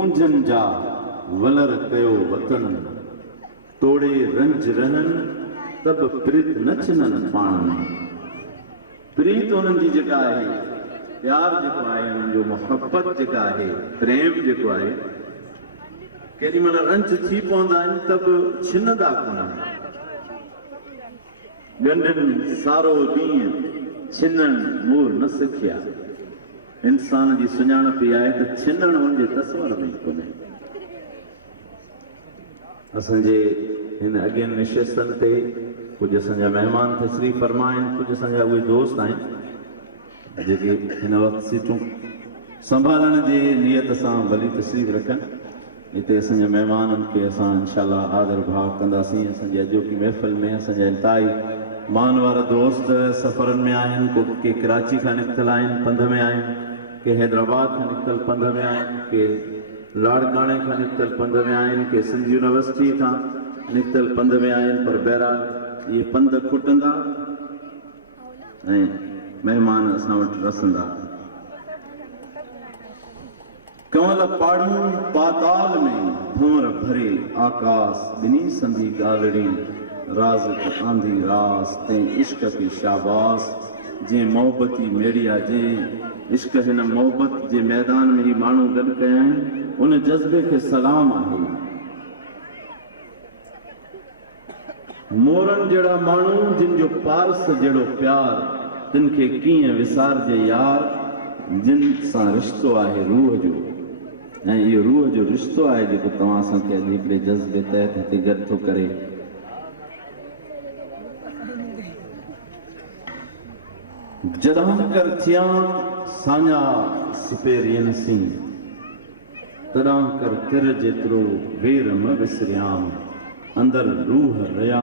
मुंझन जा वलर कयो वतन तोड़े रंज रहन तब प्रीत न छिनन पाण प्रीत उन्हनि जी जेका आहे प्यार जेको आहे उन्हनि जो मोहब्बत जेका आहे प्रेम जेको आहे केॾी महिल रंज थी पवंदा आहिनि त बि छिनंदा कोन ॻंढनि सारो ॾींहुं छिनण मोर न सिखिया इंसान जी सुञाणप इहा आहे त छिनण हुनजे तस्वर में कोन्हे असांजे हिन अॻियनि निशस्तनि ते कुझु असांजा महिमान तशरीफ़ फरमा आहिनि कुझु असांजा उहे दोस्त आहिनि जेके हिन वक़्तु सीटूं संभालण जे नियत सां भली तशरीफ़ रखनि हिते असांजे महिमाननि खे असां इनशा आदर भाव कंदासीं असांजी अॼोकी महफ़िल में असांजा इंतिहाई मान वारा दोस्त सफ़रनि में आहिनि को के कराची खां निकितल आहिनि पंध में आहिनि के हैदराबाद खां निकितल पंध में आहिनि के लाड़काणे खां निकितल पंध में आहिनि के सिंध यूनिवर्सिटी खां निकितल पंध में आहिनि पर बहरहाल इहे पंध खुटंदा ऐं महिमान असां वटि रसंदा कंवल पाड़ू पाताल में भंवर भरे आकाश ॿिन्ही संधी ॻाल्हिड़ी राज़ आंधी रास तंहिं इश्क खे शाबास जंहिं मोहबती मेड़िया जंहिं इश्क हिन मोहबत जे मैदान में ही माण्हू गॾु कया आहिनि उन जज़्बे खे सलाम आहे मोरनि जहिड़ा माण्हू जिन जो पारस जहिड़ो प्यार तिन खे कीअं विसारजे यार जिन सां रिश्तो आहे रूह जो ऐं इहो रूह जो रिश्तो आहे जेको तव्हां असांखे अॼु हिकिड़े जज़्बे तहत हिते गॾु थो करे जॾहिं कर थिया साञा सिपेरियन सी तॾहिं कर तिर जेतिरो वेर न विसरियां अंदर रूह रया